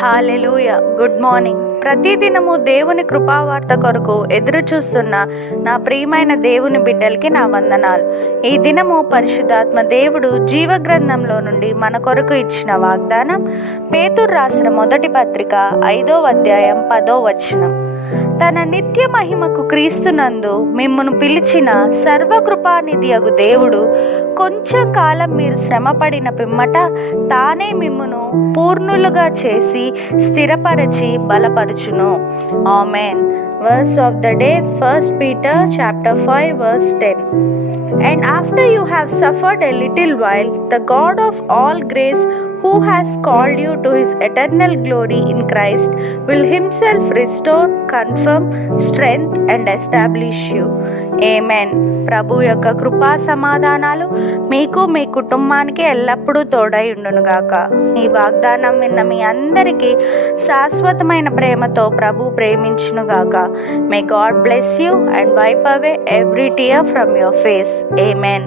హల్లెలూయా. Good morning. ప్రతిదినము దేవుని కృపావార్త కొరకు ఎదురు చూస్తున్న నా ప్రియమైన దేవుని బిడ్డలకి నా వందనాలు. ఈ దినము పరిశుద్ధాత్మ దేవుడు జీవగ్రంథంలో నుండి మన కొరకు ఇచ్చిన వాగ్దానం పేతురు రాసిన మొదటి పత్రిక 5వ అధ్యాయం 10వ వచనం. తన నిత్య మహిమకు క్రీస్తునందు మిమ్మును పిలిచిన సర్వకృపానిధి అగు దేవుడు కొంచెం కాలం మీరు శ్రమపడిన పిమ్మట తానే మిమ్మును పూర్ణులుగా చేసి స్థిరపరచి బలపరుచును. Amen. Verse of the day, 1 Peter chapter 5 verse 10. And after you have suffered a little while, the God of all grace, who has called you to his eternal glory in Christ, will himself restore, confirm, strengthen and establish you. Amen. ప్రభు యొక్క కృపా సమాధానాలు మీకు మీ కుటుంబానికి ఎల్లప్పుడూ తోడై ఉండునుగాక. ఈ వాగ్దానం విన్న మీ అందరికీ శాశ్వతమైన ప్రేమతో ప్రభు ప్రేమించునుగాక. May God bless you and wipe away every tear from your face. Amen.